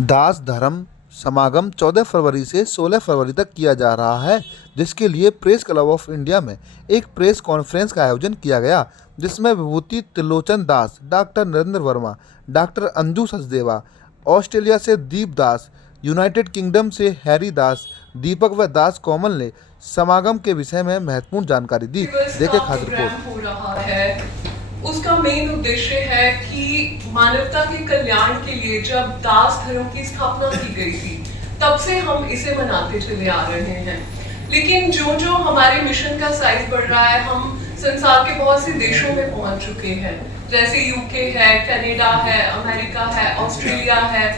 दास धर्म समागम 14 फरवरी से 16 फरवरी तक किया जा रहा है, जिसके लिए प्रेस क्लब ऑफ इंडिया में एक प्रेस कॉन्फ्रेंस का आयोजन किया गया, जिसमें Vibhuti Trilochan Das, doctor Narendra Verma, doctor Anju Sachdeva, Australia से दीप दास, यूनाइटेड किंगडम से हैरी दास, दीपक व दास कोमल ने समागम के विषय में महत्वपूर्ण जानकारी दी। देखें खास रिपोर्ट। उसका मेन उद्देश्य है कि मानवता के कल्याण के लिए जब दास धर्म की स्थापना की गई थी, तब से हम इसे मनाते चले आ रहे हैं। लेकिन जो जो हमारे मिशन का साइज बढ़ रहा है, हम संसार के बहुत से देशों में पहुंच चुके हैं, जैसे यूके है, कनाडा है, अमेरिका है, ऑस्ट्रेलिया है,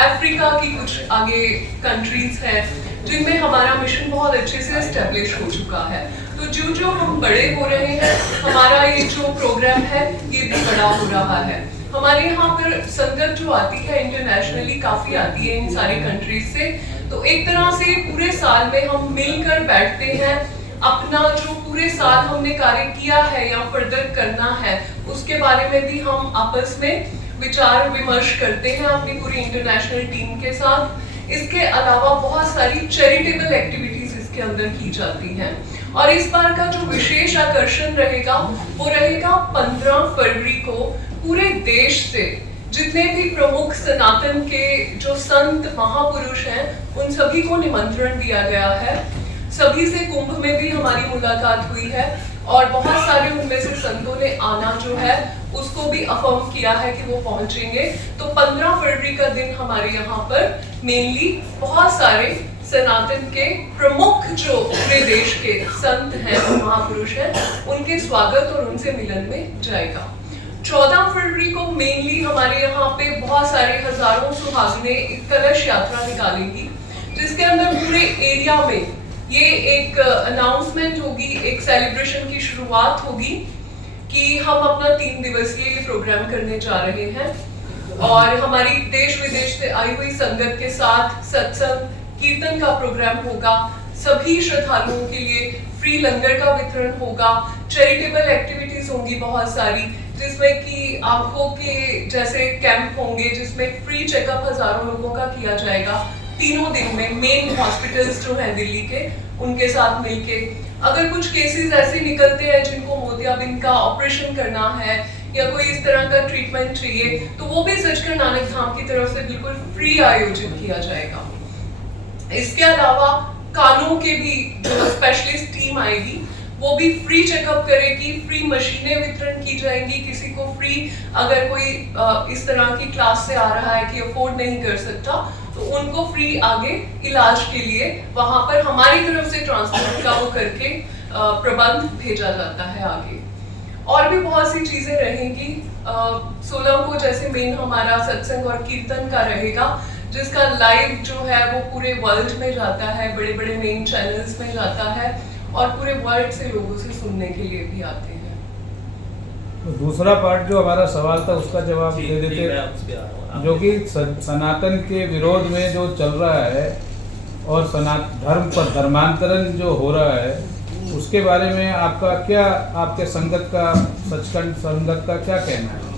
अफ्रीका की कुछ आगे कंट्रीज है, जिनमें हमारा मिशन बहुत अच्छे से एस्टेब्लिश हो चुका है। तो जो जो हम बड़े हो रहे हैं, हमारा ये जो प्रोग्राम है ये भी बड़ा हो रहा है। हमारे यहाँ पर संगत जो आती है इंटरनेशनली काफी आती है इन सारी कंट्रीज से, तो एक तरह से पूरे साल में हम मिलकर बैठते हैं, अपना जो पूरे साल हमने कार्य किया है या फर्दर करना है उसके बारे में भी हम आपस में विचार विमर्श करते हैं अपनी पूरी इंटरनेशनल टीम के साथ। इसके अलावा बहुत सारी चैरिटेबल एक्टिविटीज इसके अंदर की जाती हैं, और इस बार का जो विशेष आकर्षण रहेगा वो रहेगा 15 फरवरी को पूरे देश से जितने भी प्रमुख सनातन के जो संत महापुरुष हैं उन सभी को निमंत्रण दिया गया है। सभी से कुंभ में भी हमारी मुलाकात हुई है और बहुत सारे उनमें से संतों ने आना जो है उसको भी अफर्म किया है कि वो पहुंचेंगे। तो 15 फरवरी का दिन हमारे यहाँ पर मेनली बहुत सारे सनातन के प्रमुख जो पूरे देश के संत हैं महापुरुष हैं उनके स्वागत और उनसे मिलन में जाएगा। 14 फरवरी को मेनली हमारे यहाँ पे बहुत सारे हजारों सुहागिनें एक कलश यात्रा निकालेंगी, जिसके अंदर पूरे एरिया में ये एक अनाउंसमेंट होगी, एक सेलिब्रेशन की शुरुआत होगी कि हम अपना 3 दिवसीय प्रोग्राम करने जा रहे हैं और हमारी देश विदेश से आई हुई संगत के साथ सत्संग कीर्तन का प्रोग्राम होगा। सभी श्रद्धालुओं के लिए फ्री लंगर का वितरण होगा। चैरिटेबल एक्टिविटीज होंगी बहुत सारी, जिसमें कि आंखों के जैसे कैंप होंगे जिसमें फ्री चेकअप हजारों लोगों का किया जाएगा 3 दिन में। मेन हॉस्पिटल्स जो हैं दिल्ली के उनके साथ मिलके अगर कुछ केसेस ऐसे निकलते हैं जिनको मोतियाबिंद का ऑपरेशन करना है या कोई इस तरह का ट्रीटमेंट चाहिए, तो वो भी सचखंड नानक धाम की तरफ से बिल्कुल फ्री आयोजित किया जाएगा। इसके अलावा कानों के भी जो स्पेशलिस्ट टीम आएगी वो भी फ्री चेकअप करेगी, फ्री मशीनें वितरण की जाएंगी। किसी को फ्री अगर कोई इस तरह की क्लास से आ रहा है कि अफोर्ड नहीं कर सकता तो उनको फ्री आगे इलाज के लिए वहां पर हमारी तरफ से ट्रांसपोर्ट का वो करके प्रबंध भेजा जाता है आगे। और भी बहुत सी चीजें रहेंगी। 16 को जैसे मेन हमारा सत्संग और कीर्तन का रहेगा, जिसका लाइव जो है वो पूरे वर्ल्ड में जाता है, बड़े बड़े मेन चैनल्स में जाता है और पूरे वर्ल्ड से लोगों से सुनने के लिए भी आते हैं। तो दूसरा पार्ट जो हमारा सवाल था उसका जवाब दे देते, जो कि सनातन के विरोध में जो चल रहा है और सनातन धर्म पर धर्मांतरण जो हो रहा है उसके बारे में आपका क्या, आपके संगत का, सचखंड संगत का क्या कहना है?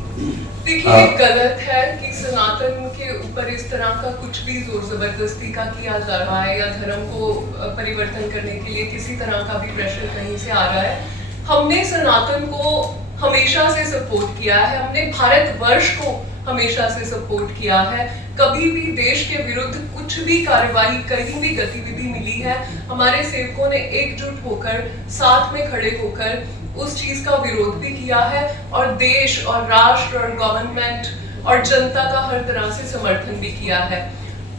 देखिए, गलत है कि सनातन के ऊपर इस तरह का कुछ भी जोर जबरदस्ती का किया जा रहा है या धर्म को परिवर्तन करने के लिए किसी तरह का भी प्रेशर कहीं से आ रहा है। हमने सनातन को हमेशा से सपोर्ट किया है, हमने भारतवर्ष को हमेशा से सपोर्ट किया है। कभी भी देश के विरुद्ध कुछ भी कार्यवाही, कहीं भी गतिविधि मिली है, हमारे सेवकों ने एकजुट होकर साथ में खड़े होकर उस चीज का विरोध भी किया है और देश और राष्ट्र और गवर्नमेंट और जनता का हर तरह से समर्थन भी किया है।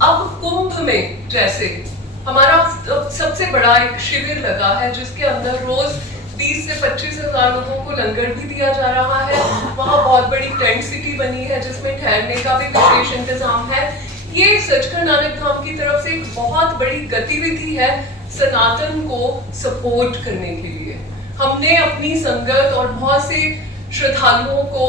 अब कुंभ में जैसे हमारा सबसे बड़ा एक शिविर लगा है जिसके अंदर रोज 20 से 25 हजार लोगों को लंगर भी दिया जा रहा है। वहाँ बहुत बड़ी टेंट सिटी बनी है जिसमें ठहरने का भी विशेष इंतजाम है। ये सचखंड नानक धाम की तरफ से एक बहुत बड़ी गतिविधि है सनातन को सपोर्ट करने के लिए। हमने अपनी संगत और बहुत से श्रद्धालुओं को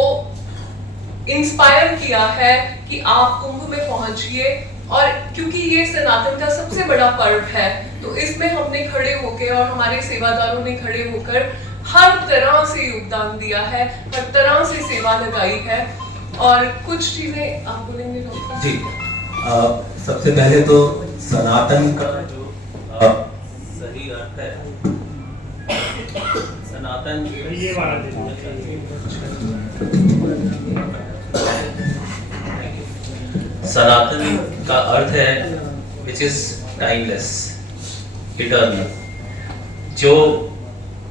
इंस्पायर किया है कि आप कुंभ में पहुंचिए, और क्योंकि ये सनातन का सबसे बड़ा पर्व है तो इसमें हमने खड़े होकर और हमारे सेवादारों ने खड़े होकर हर तरह से योगदान दिया है, हर तरह से सेवा लगाई है। और कुछ चीजें आप बोलेंगे डॉक्टर? जी, सबसे पहले तो सनातन का जो सही अर्थ है, सनातन ये वाला सनातन का अर्थ है विच इज टाइमलेस, इटर्नल, जो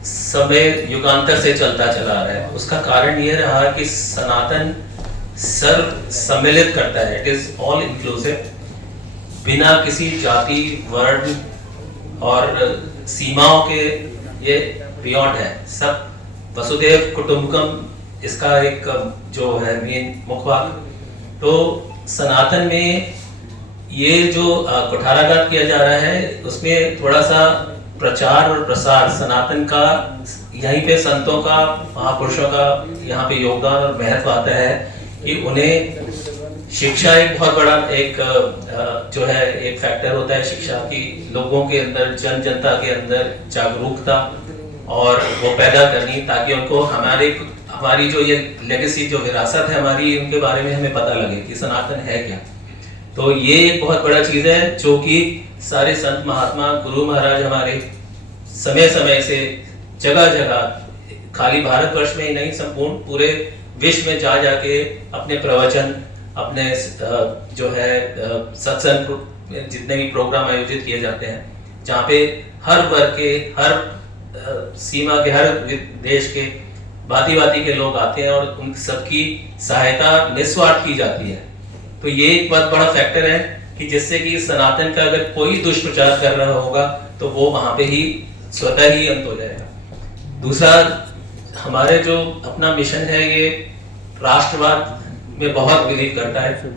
समय युगांतर से चलता चला आ रहा है। उसका कारण ये रहा कि सनातन सर्व सम्मिलित करता है, इट इज ऑल इंक्लूसिव, बिना किसी जाति, वर्ण और सीमाओं के, ये बियॉन्ड है, सब वसुधैव कुटुंबकम इसका एक जो है मेन मुखवाक्य। तो सनातन में ये जो कुठाराघात किया जा रहा है, उसमें थोड़ा सा प्रचार और प्रसार सनातन का, यहीं पे संतों का, महापुरुषों का यहाँ पे योगदान और महत्व आता है कि उन्हें शिक्षा एक बहुत बड़ा एक जो है एक फैक्टर होता है शिक्षा की, लोगों के अंदर, जन जनता के अंदर जागरूकता और वो पैदा करनी, ताकि उनको हमारी जो ये लेगेसी, जो विरासत है हमारी, उनके बारे में हमें पता लगे कि सनातन है क्या। तो ये एक बहुत बड़ा चीज है जो कि सारे संत महात्मा, गुरु महाराज हमारे समय समय से जगह जगह, खाली भारतवर्ष में ही नहीं, संपूर्ण पूरे विश्व में जा जाके अपने प्रवचन, अपने जो है सत्संग, जितने भी प्रोग्राम आयोजित किए जाते हैं, जहाँ पे हर वर्ग के, हर सीमा के, हर देश के भांति भांति के लोग आते हैं और उन सबकी सहायता निस्वार्थ की जाती है। तो ये एक बहुत बड़ा फैक्टर है कि जिससे कि सनातन का अगर कोई दुष्प्रचार कर रहा होगा तो वो वहां पे ही स्वतः ही अंत हो जाएगा। दूसरा, हमारे जो अपना मिशन है, ये राष्ट्रवाद में बहुत बिलीव करता है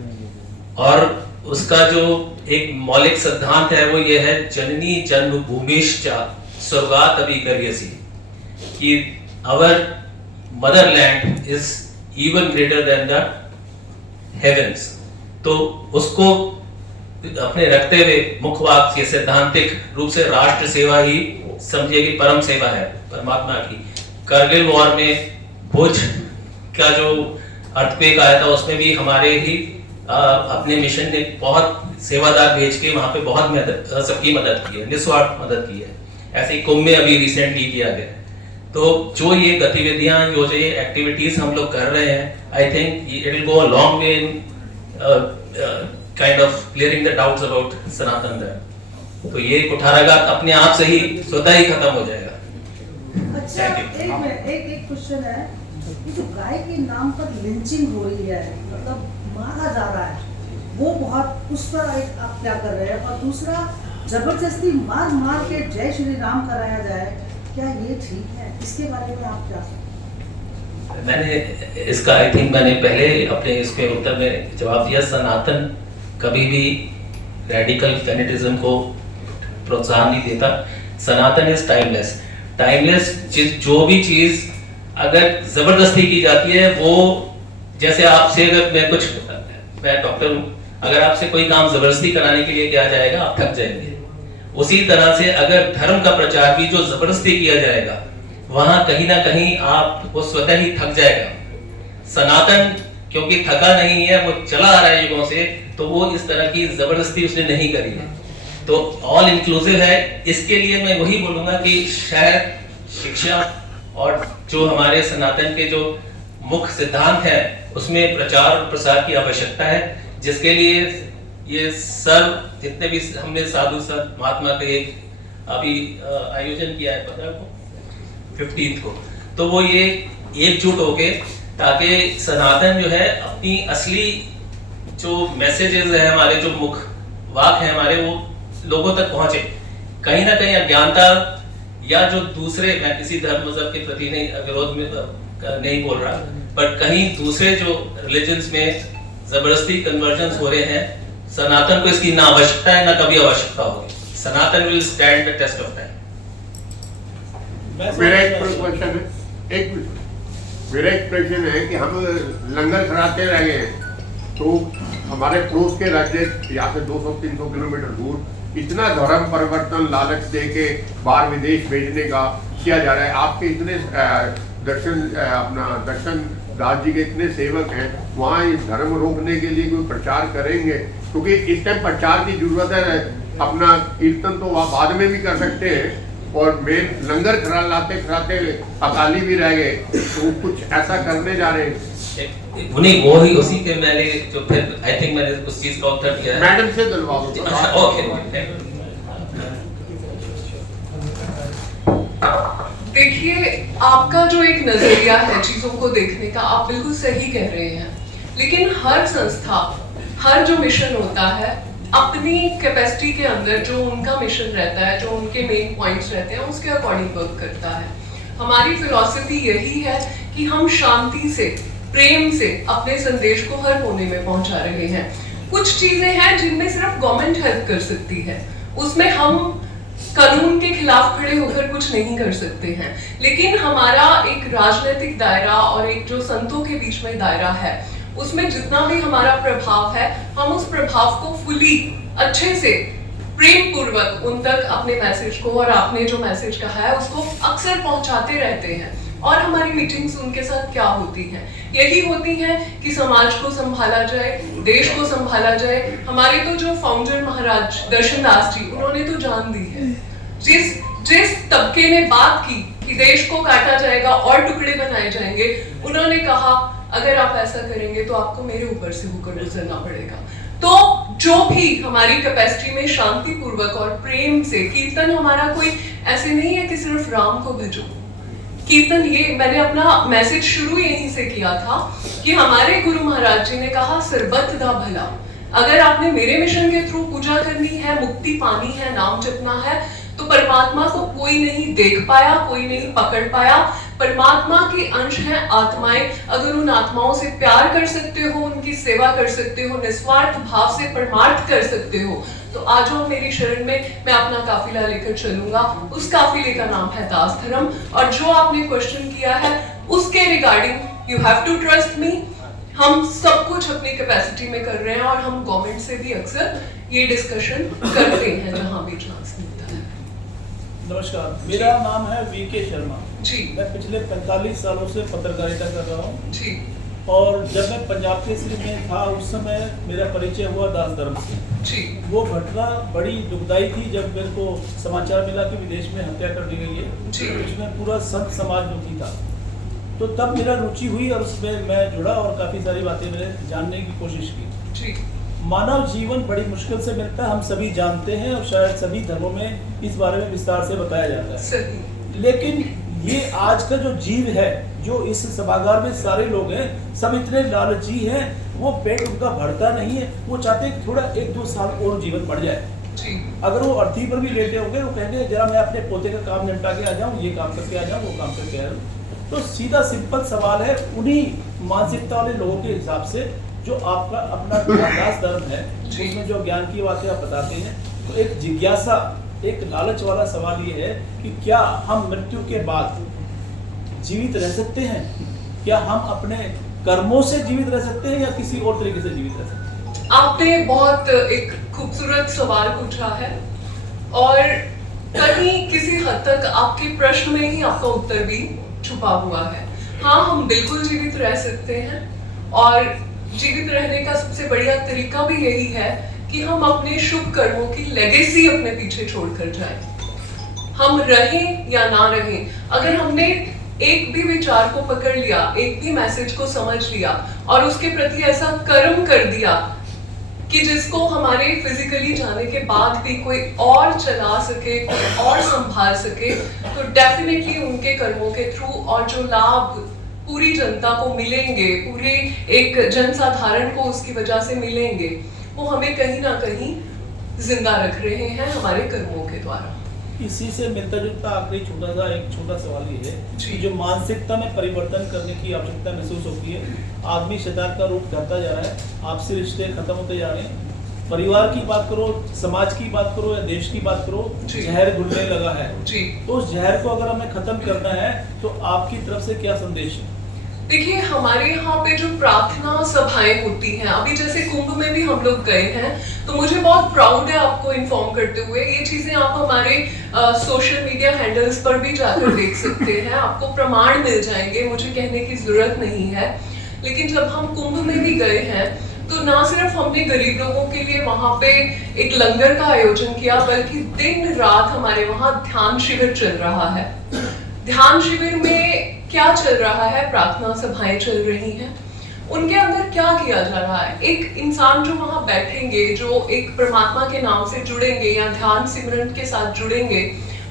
और उसका जो एक मौलिक सिद्धांत है वो ये है, जननी जन्मभूमिश्च स्वर्गात् अपि गरीयसी, कि our motherland is even greater than the heavens. तो उसको अपने रखते हुए मुखवाक्य सैद्धांतिक रूप से राष्ट्र सेवा ही समझिए कि परम सेवा है परमात्मा की। करगिल वॉर में भुज का जो अर्थक्वेक आया था, उसमें भी हमारे ही अपने मिशन ने बहुत सेवादार भेज के वहां पे बहुत सबकी मदद की है, निस्वार्थ मदद की है। ऐसे ही कुंभ में अभी रिसेंटली किया गया। तो जो ये गतिविधियां, जो ये एक्टिविटीज हम लोग कर रहे हैं, I think it will go a long way in kind of clearing the doubts about Sanatan Dharma. तो ये कुठाराघात अपने आप से ही स्वतः ही खत्म हो जाएगा। अच्छा, एक क्वेश्चन है, ये जो गाय के नाम पर लिंचिंग हो रही है, मतलब मारा जा रहा है, वो बहुत, उस पर आप क्या कर रहे हैं? और दूसरा, जबरदस्ती मार मार के जय श्री राम कराया जाए, क्या ये ठीक है? इसके बारे में आप क्या सोचते हैं? मैंने इसका आई थिंक मैंने पहले अपने इसके उत्तर में जवाब दिया। सनातन कभी भी रेडिकल फेनेटिज्म को प्रोत्साहन नहीं देता। सनातन इज टाइमलेस। टाइमलेस जो भी चीज अगर जबरदस्ती की जाती है, वो जैसे आपसे, अगर मैं डॉक्टर हूँ, अगर आपसे कोई काम जबरदस्ती कराने के लिए किया जाएगा, आप थक जाएंगे। उसी तरह से अगर धर्म का प्रचार भी जो जबरदस्ती किया जाएगा, वहां कहीं ना कहीं आप वो स्वतः ही थक जाएगा। सनातन क्योंकि थका नहीं है, वो चला आ रहा है युगों से, तो वो इस तरह की जबरदस्ती उसने नहीं करी है। तो ऑल इंक्लूसिव है। इसके लिए मैं वही बोलूंगा कि शायद शिक्षा और जो हमारे सनातन के जो मुख्य सिद्धांत है, उसमें प्रचार और प्रसार की आवश्यकता है, जिसके लिए ये सर्व जितने भी हमने साधु संत महात्मा के एक अभी आयोजन किया है 15 को, 15 को, तो वो ये एकजुट होके, ताकि सनातन जो है अपनी असली जो मैसेजेस है, हमारे जो मुख्य वाक है हमारे, वो लोगों तक पहुंचे। कहीं ना कहीं अज्ञानता या जो दूसरे, मैं किसी धर्म मजहब के प्रति नहीं विरोध में नहीं बोल रहा, बट कहीं दूसरे जो रिलीजन्स में जबरदस्ती कन्वर्जन हो रहे हैं, सनातन को इसकी ना आवश्यकता है, ना कभी आवश्यकता होगी। Sanatan will stand the test of time. मेरा एक प्रश्न है कि हम लंगर कराते रह गए हैं, तो हमारे पड़ोस के राज्य यहाँ से 200-300 किलोमीटर दूर इतना धर्म परिवर्तन लालच दे के बाहर विदेश भेजने का किया जा रहा है। आपके इतने दर्शन दास जी के इतने सेवक हैं, वहाँ इस धर्म रोकने के लिए कोई प्रचार करेंगे क्योंकि इस टाइम प्रचार की जरूरत है। अपना कीर्तन तो आप बाद में भी कर सकते हैं और मेन लंगर खिलाते खिलाते अकाली भी रह गए, तो कुछ ऐसा करने जा रहे हैं। उन्हीं वो ही उसी के मैंने जो फिर आई थिंक मैंने उस चीज का उत्तर दिया है। मैडम से दिलवाओ। अच्छा ओके। देखिए, आपका जो एक नजरिया है चीजों को देखने का, आप बिल्कुल सही कह रहे हैं, लेकिन हर संस्था, हर जो मिशन होता है, अपनी कैपेसिटी के अंदर जो उनका मिशन रहता है, जो उनके मेन पॉइंट्स रहते हैं, उसके अकॉर्डिंग वर्क करता है। हमारी फिलॉसफी यही है कि हम शांति से, प्रेम से अपने संदेश को हर कोने में पहुंचा रहे हैं। कुछ चीजें हैं जिनमें सिर्फ गवर्नमेंट हेल्प कर सकती है, उसमें हम कानून के खिलाफ खड़े होकर कुछ नहीं कर सकते हैं, लेकिन हमारा एक राजनीतिक दायरा और एक जो संतों के बीच में दायरा है, उसमें जितना भी हमारा प्रभाव है, हम उस प्रभाव को फुली अच्छे से प्रेम पूर्वक उन तक अपने मैसेज को, और आपने जो मैसेज कहा है उसको अक्सर पहुंचाते रहते हैं। और हमारी मीटिंग्स उनके साथ क्या होती हैं, यही होती हैं कि समाज को संभाला जाए, देश को संभाला जाए। हमारे तो जो फाउंडर महाराज दर्शन दास जी, उन्होंने तो जान दी है, जिस तबके ने बात की कि देश को काटा जाएगा और टुकड़े बनाए जाएंगे, उन्होंने कहा अगर आप ऐसा करेंगे तो आपको मेरे ऊपर से होकर गुजरना पड़ेगा। तो जो भी हमारी कैपेसिटी में शांति पूर्वक और प्रेम से, कीर्तन हमारा कोई ऐसे नहीं है कि सिर्फ राम को भजो। कीर्तन, ये मैंने अपना मैसेज शुरू यहीं से किया था कि हमारे गुरु महाराज जी ने कहा सरबत दा भला। अगर आपने मेरे मिशन के थ्रू पूजा करनी है, मुक्ति पानी है, नाम जपना है, तो परमात्मा को कोई नहीं देख पाया, कोई नहीं पकड़ पाया। परमात्मा के अंश हैं आत्माएं। अगर उन आत्माओं से प्यार कर सकते हो, उनकी सेवा कर सकते हो, निस्वार्थ भाव से परमार्थ कर सकते हो, तो आ जाओ मेरी शरण में, मैं अपना काफिला लेकर चलूंगा। उस काफिले का नाम है दास धर्म। और जो आपने क्वेश्चन किया है उसके regarding you have to trust me. हम सब कुछ अपनी कैपेसिटी में कर रहे हैं और हम गवर्नमेंट से भी अक्सर ये डिस्कशन करते हैं जहां भी चांस मिलता है। नमस्कार, मेरा नाम है वीके शर्मा जी। मैं पिछले 45 सालों से पत्रकारिता कर रहा हूँ जी। और जब मैं पंजाब केसरी में था उस समय मेरा परिचय हुआ दास धर्म से। जी। वो घटना बड़ी दुखदाई थी जब मेरे को समाचार मिला कि विदेश में हत्या कर दी गई है। जी। उसमें पूरा संत समाज दुखी था, तो तब मेरा रुचि हुई और उसमें मैं जुड़ा और काफ़ी सारी बातें मैंने जानने की कोशिश की। जी। मानव जीवन बड़ी मुश्किल से मिलता है, हम सभी जानते हैं और शायद सभी धर्मों में इस बारे में विस्तार से बताया जाता है। सही। लेकिन ये आज का जो जीव है, जो इस सभागार में सारे लोग हैं, सब इतने लालची हैं, वो पेट उनका भरता नहीं है। वो चाहते हैं कि थोड़ा 1-2 साल और जीवन बढ़ जाए। जी। अगर वो अर्थी पर भी लेटे होंगे, वो कहेंगे जरा मैं अपने पोते का काम निपटा के आ जाऊँ, ये काम करके आ जाऊँ, वो काम करके आ जाऊँ। तो सीधा सिंपल सवाल है, उन्हीं मानसिकता वाले लोगों के हिसाब से जो आपका अपना दास धर्म है, उसमें जो ज्ञान की बातें आप बताते हैं, तो एक जिज्ञासा, एक लालच वाला सवाल ये है कि क्या हम मृत्यु के बाद जीवित रह सकते हैं? क्या हम अपने कर्मों से जीवित रह सकते हैं या किसी और तरीके से जीवित रह सकते हैं? आपने बहुत एक खूबसूरत सवाल पूछा है और कहीं किसी हद तक आपके प्रश्न में ही आपका उत्तर भी छुपा हुआ है। हाँ, हम बिल्कुल जीवित रह सकते हैं और जीवित रहने का सबसे बढ़िया तरीका भी यही है कि हम अपने शुभ कर्मों की लेगेसी अपने पीछे छोड़कर जाएं। हम रहें या ना रहें, अगर हमने एक भी विचार को पकड़ लिया, एक भी मैसेज को समझ लिया और उसके प्रति ऐसा कर्म कर दिया कि जिसको हमारे फिजिकली जाने के बाद भी कोई और चला सके, कोई और संभाल सके, तो डेफिनेटली उनके कर्मों के थ्रू और जो लाभ पूरी जनता को मिलेंगे, पूरे एक जनसाधारण को उसकी वजह से मिलेंगे, वो हमें कहीं ना कहीं जिंदा रख रहे हैं हमारे कर्मों के द्वारा। इसी से मिलता जुलता आखिरी एक छोटा सवाल ये है कि जो मानसिकता में परिवर्तन करने की आवश्यकता महसूस होती है, आदमी शैतान का रूप धरता जा रहा है, आपसी रिश्ते खत्म होते जा रहे हैं, परिवार की बात करो, समाज की बात करो या देश की बात करो, जहर घुलने लगा है। जी। तो उस जहर को अगर हमें खत्म करना है तो आपकी तरफ से क्या संदेश है? देखिए, हमारे यहाँ पे जो प्रार्थना सभाएं होती हैं, अभी जैसे कुंभ में भी हम लोग गए हैं, तो मुझे बहुत प्राउड है आपको इन्फॉर्म करते हुए। ये चीजें आप हमारे सोशल मीडिया हैंडल्स पर भी जाकर देख सकते हैं, आपको प्रमाण मिल जाएंगे, मुझे कहने की जरूरत नहीं है। लेकिन जब हम कुंभ में भी गए हैं तो ना सिर्फ हमने गरीब लोगों के लिए वहां पे एक लंगर का आयोजन किया, बल्कि दिन रात हमारे वहां ध्यान शिविर चल रहा है। ध्यान शिविर में क्या चल रहा है? प्रार्थना सभाएं चल रही हैं। उनके अंदर क्या किया जा रहा है? एक इंसान जो वहां बैठेंगे, जो एक परमात्मा के नाम से जुड़ेंगे या ध्यान सिमरन के साथ जुड़ेंगे,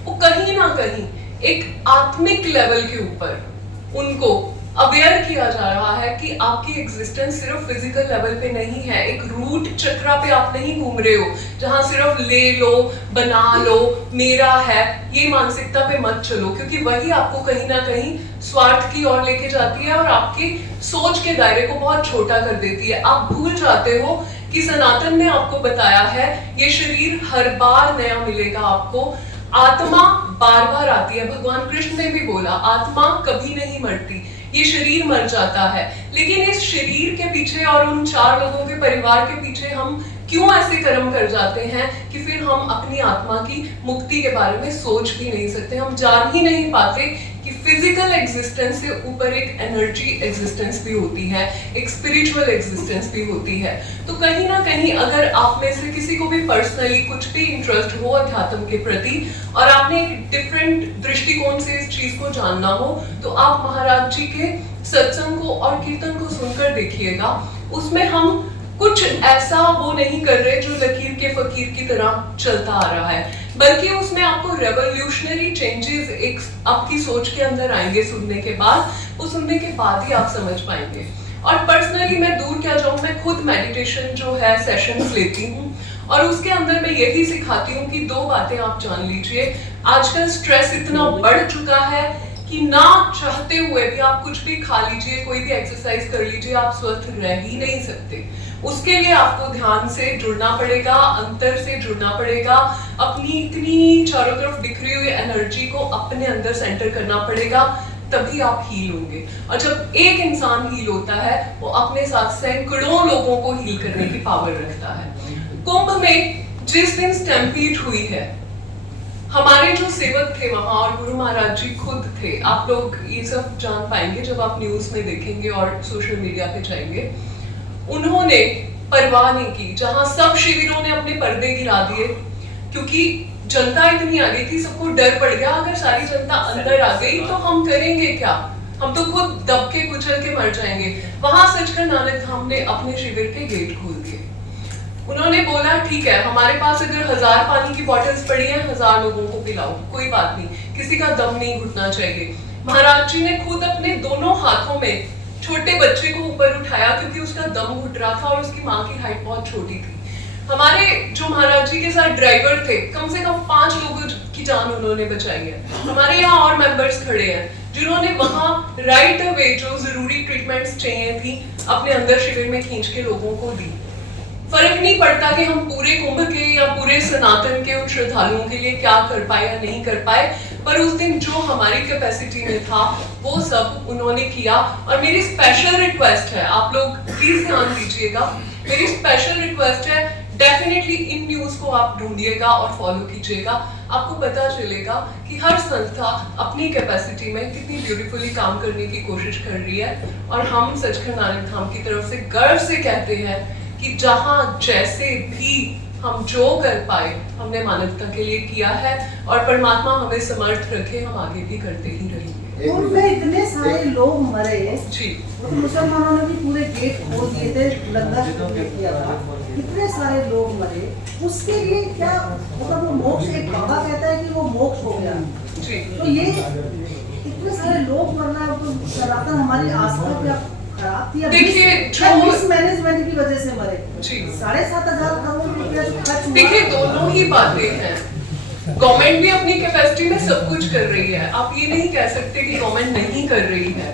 वो कहीं ना कहीं एक आत्मिक लेवल के ऊपर उनको अवेयर किया जा रहा है कि आपकी एग्जिस्टेंस सिर्फ फिजिकल लेवल पे नहीं है। एक रूट चक्रा पे आप नहीं घूम रहे हो जहां सिर्फ ले लो, बना लो, मेरा है, ये मानसिकता पे मत चलो, क्योंकि वही आपको कहीं ना कहीं स्वार्थ की ओर लेके जाती है और आपकी सोच के दायरे को बहुत छोटा कर देती है। आप भूल जाते हो कि सनातन ने आपको बताया है ये शरीर हर बार नया मिलेगा आपको, आत्मा बार बार आती है। भगवान कृष्ण ने भी बोला आत्मा कभी नहीं मरती, ये शरीर मर जाता है। लेकिन इस शरीर के पीछे और उन 4 लोगों के परिवार के पीछे हम क्यों ऐसे कर्म कर जाते हैं कि फिर हम अपनी आत्मा की मुक्ति के बारे में सोच भी नहीं सकते। हम जान ही नहीं पाते कि फिजिकल एग्जिस्टेंस से ऊपर एक एनर्जी एग्जिस्टेंस भी होती है, एक स्पिरिचुअल एग्जिस्टेंस भी होती है। तो कहीं ना कहीं अगर आप में से किसी को भी पर्सनली कुछ भी इंटरेस्ट हो अध्यात्म के प्रति और आपने एक डिफरेंट दृष्टिकोण से इस चीज को जानना हो, तो आप महाराज जी के सत्संग को और कीर्तन को सुनकर देखिएगा। उसमें हम कुछ ऐसा वो नहीं कर रहे जो लकीर के फकीर की तरह चलता आ रहा है, बल्कि उसमें आपको रेवोल्यूशनरी चेंजेस एक आपकी सोच के अंदर आएंगे सुनने के बाद। वो सुनने के बाद ही आप समझ पाएंगे। और पर्सनली मैं दूर क्या जाऊं, मैं खुद मेडिटेशन जो है सेशंस लेती हूँ और उसके अंदर मैं यही सिखाती हूँ कि 2 बातें आप जान लीजिए। आजकल स्ट्रेस इतना बढ़ चुका है कि ना चाहते हुए भी आप कुछ भी खा लीजिए, कोई भी एक्सरसाइज कर लीजिए, आप स्वस्थ रह ही नहीं सकते। उसके लिए आपको ध्यान से जुड़ना पड़ेगा, अंतर से जुड़ना पड़ेगा, अपनी इतनी चारों तरफ बिखरी हुई एनर्जी को अपने अंदर सेंटर करना पड़ेगा, तभी आप हील होंगे। और जब एक इंसान हील होता है वो अपने साथ सैकड़ों लोगों को हील करने की पावर रखता है। कुंभ में जिस दिन स्टैम्पीड हुई है, हमारे जो सेवक थे वहां और गुरु महाराज जी खुद थे, आप लोग ये सब जान पाएंगे जब आप न्यूज में देखेंगे और सोशल मीडिया पे जाएंगे। उन्होंने परवाह नहीं की, जहां सब शिविरों ने अपने पर्दे गिरा दिए क्योंकि जनता इतनी आ गई थी, सबको डर पड़ गया अगर सारी जनता अंदर आ गई तो हम करेंगे क्या, हम तो खुद दब के कुचल के मर जाएंगे। वहां सचखंड नानक धाम ने अपने शिविर के गेट खोल दिए। उन्होंने बोला ठीक है, हमारे पास अगर 1000 पानी की बॉटल्स पड़ी हैं, 1000 लोगों को पिलाओ, कोई बात नहीं, किसी का दम नहीं घुटना चाहिए। महाराज जी ने खुद अपने दोनों हाथों में छोटे बच्चे को ऊपर उठाया क्योंकि उसका दम घुट रहा था और उसकी माँ की हाइट बहुत छोटी थी। हमारे जो महाराज जी के साथ ड्राइवर थे, कम से कम 5 लोगों की जान उन्होंने बचाई है। हमारे यहाँ और मेंबर्स खड़े हैं जिन्होंने वहां राइट अवे जो जरूरी ट्रीटमेंट्स चाहिए थी अपने अंदर शिविर में खींच के लोगों को दी। फर्क नहीं पड़ता कि हम पूरे कुंभ के या पूरे सनातन के उन श्रद्धालुओं के लिए क्या कर पाए या नहीं कर पाए, पर उस दिन जो हमारी कैपेसिटी में था वो सब उन्होंने किया। और मेरी स्पेशल रिक्वेस्ट है, आप लोग प्लीज ध्यान दीजिएगा, मेरी स्पेशल रिक्वेस्ट है, डेफिनेटली इन न्यूज को आप ढूंढिएगा और फॉलो कीजिएगा। आपको पता चलेगा कि हर संस्था अपनी कैपेसिटी में कितनी ब्यूटीफुली काम करने की कोशिश कर रही है। और हम सचखंड नानक धाम की तरफ से गर्व से कहते हैं कि जहां जैसे भी हम जो कर पाए हमने मानवता के लिए किया है और परमात्मा हमें समर्थ रखे, हम आगे भी करते ही रहेंगे। उनमें इतने सारे लोग मरे जी, तो मुसलमानों ने भी पूरे गेट खोल दिए थे, लंगर किया था, इतने सारे लोग मरे, उसके लिए क्या मतलब वो मोक्ष, एक बाबा कहता है कि वो मोक्ष हो गया जी। तो ये इतने सारे लोग मरना तो सनातन हमारी आस्था क्या खराब थी? देखिए, मिसमैनेजमेंट की वजह से मरे जी। 7,500 करोड़ रुपया जो खर्च हुआ। देखिए, दोनों ही बातें हैं। गवर्नमेंट भी अपनी कैपेसिटी में सब कुछ कर रही है, आप ये नहीं कह सकते कि गवर्नमेंट नहीं कर रही है,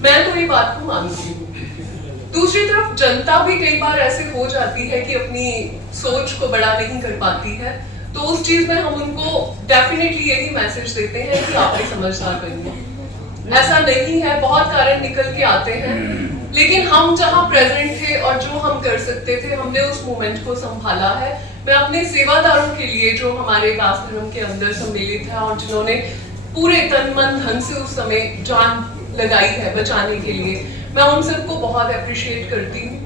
मैं तो ये बात को मानती हूँ। दूसरी तरफ जनता भी कई बार ऐसे हो जाती है कि अपनी सोच को बड़ा नहीं कर पाती है, तो उस चीज में हम उनको डेफिनेटली यही मैसेज देते हैं कि आपने समझदार बनिए। ऐसा नहीं है, बहुत कारण निकल के आते हैं, लेकिन हम जहाँ प्रेजेंट थे और जो हम कर सकते थे हमने उस मोमेंट को संभाला है। मैं अपने सेवादारों के लिए जो हमारे दास धर्म के अंदर सम्मिलित है और जिन्होंने पूरे तन मन धन से उस समय जान लगाई है बचाने के लिए, मैं उन सबको बहुत अप्रिशिएट करती हूँ।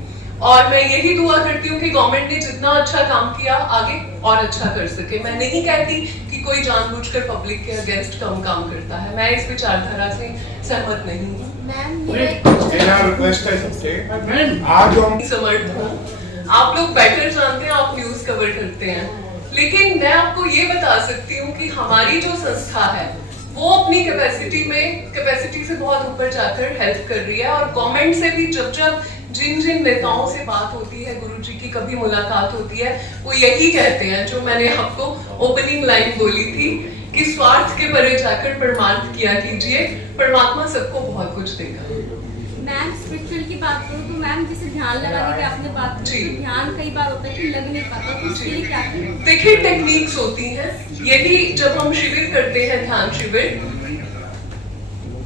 और मैं यही दुआ करती हूँ कि गवर्नमेंट ने जितना अच्छा काम किया आगे और अच्छा कर सके। मैं नहीं कहती कि कोई जानबूझकर पब्लिक के अगेंस्ट कम काम करता है, मैं इस विचारधारा से सहमत नहीं हूँ। मेरा रिक्वेस्ट है सबसे, आज हम समर्थ हूँ, आप लोग बेटर जानते हैं, आप न्यूज कवर करते हैं, लेकिन मैं आपको ये बता सकती हूँ कि हमारी जो संस्था है वो अपनी कैपेसिटी से बहुत ऊपर जाकर हेल्प कर रही है। और गवर्नमेंट से भी जब जिन नेताओं से बात होती है, गुरुजी की कभी मुलाकात होती है, वो यही कहते हैं जो मैंने आपको ओपनिंग लाइन बोली थी कि स्वार्थ के परे जाकर परमार्थ किया कीजिए, परमात्मा सबको बहुत कुछ देगा। मैम स्पिरिचुअल की बात करूँ तो मैम जैसे ध्यान लगाने की आपने बात की, तो ध्यान कई बार होता है कि लग नहीं पाता, तो उसके लिए क्या करें? देखिए टेक्निक्स होती हैं, यही जब हम शिविर करते हैं, ध्यान शिविर,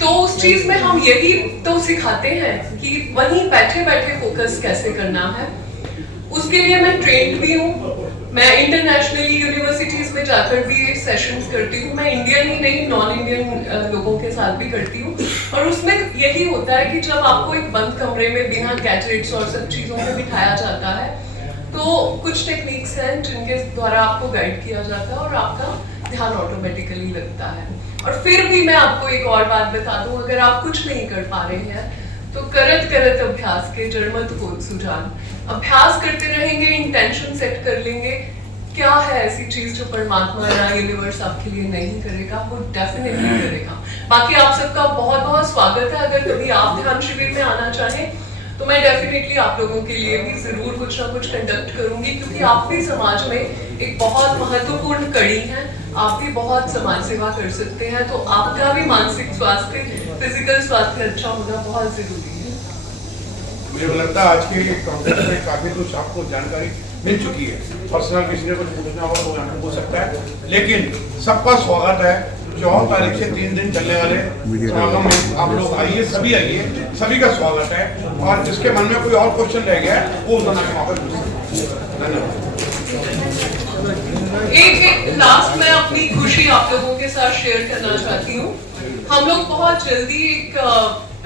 तो उस चीज में हम यही तो सिखाते हैं कि वहीं बैठे बैठे फोकस कैसे करना है। उसके लिए मैं ट्रेंड भी हूँ, मैं इंटरनेशनली यूनिवर्सिटीज में जाकर भी सेशंस करती हूँ, मैं इंडियन ही नहीं नॉन इंडियन लोगों के साथ भी करती हूँ। और उसमें यही होता है कि जब आपको एक बंद कमरे में बिना गैजेट्स और सब चीजों में बिठाया जाता है, तो कुछ टेक्निक्स हैं जिनके द्वारा आपको गाइड किया जाता है और आपका ध्यान ऑटोमेटिकली लगता है। और फिर भी मैं आपको एक और बात बता दूं, अगर आप कुछ नहीं कर पा रहे हैं तो करत करत अभ्यास के जड़मत होत सुजान, अभ्यास करते रहेंगे, इंटेंशन सेट कर लेंगे, क्या है ऐसी चीज जो परमात्मा या यूनिवर्स आपके लिए नहीं करेगा, वो डेफिनेटली करेगा। बाकी आप सबका बहुत बहुत स्वागत है। अगर कभी आप ध्यान शिविर में आना चाहें तो मैं डेफिनेटली आप लोगों के लिए भी जरूर कुछ ना कुछ कंडक्ट करूंगी, क्योंकि आप भी समाज में एक बहुत महत्वपूर्ण कड़ी हैं, आप भी बहुत समाज सेवा कर सकते हैं, तो आपका भी मानसिक स्वास्थ्य, फिजिकल स्वास्थ्य अच्छा होना बहुत जरूरी है। मुझे लगता है आज के कॉन्फ्रेंस में काफी कुछ आपको जानकारी मिल चुकी है। पर्सनल किसी ने कुछ पूछना होगा तो यहाँ पूछ सकता है, लेकिन सबका स्वागत है। 14 तारीख से 3 दिन चलने वाले समागम में आप लोग आइए, सभी आइए, सभी का स्वागत है। और जिसके मन में कोई और क्वेश्चन रह गया है वो उन्होंने वहाँ पर पूछ सकते हैं। धन्यवाद। एक लास्ट मैं अपनी खुशी आप लोगों के साथ शेयर करना चाहती हूँ। हम लोग बहुत जल्दी एक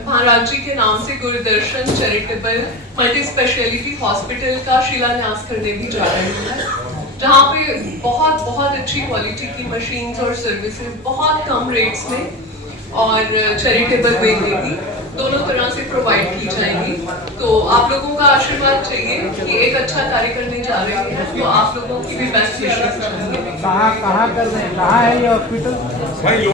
महाराज जी के नाम से Gurudarshan charitable multi speciality hospital का शिलान्यास करने भी जा रहे हैं, जहाँ पे बहुत बहुत अच्छी क्वालिटी की मशीन्स और सर्विसेज बहुत कम रेट्स में और चैरिटेबल वे में भी दोनों तरह से प्रोवाइड की जाएंगी। तो आप लोगों का आशीर्वाद चाहिए कि एक अच्छा कार्य करने जा रहे हैं, तो आप लोगों की भी बेस्ट विशेष चाहिए। कहाँ कर रहे हैं, कहाँ है ये हॉस्पिटल? भाई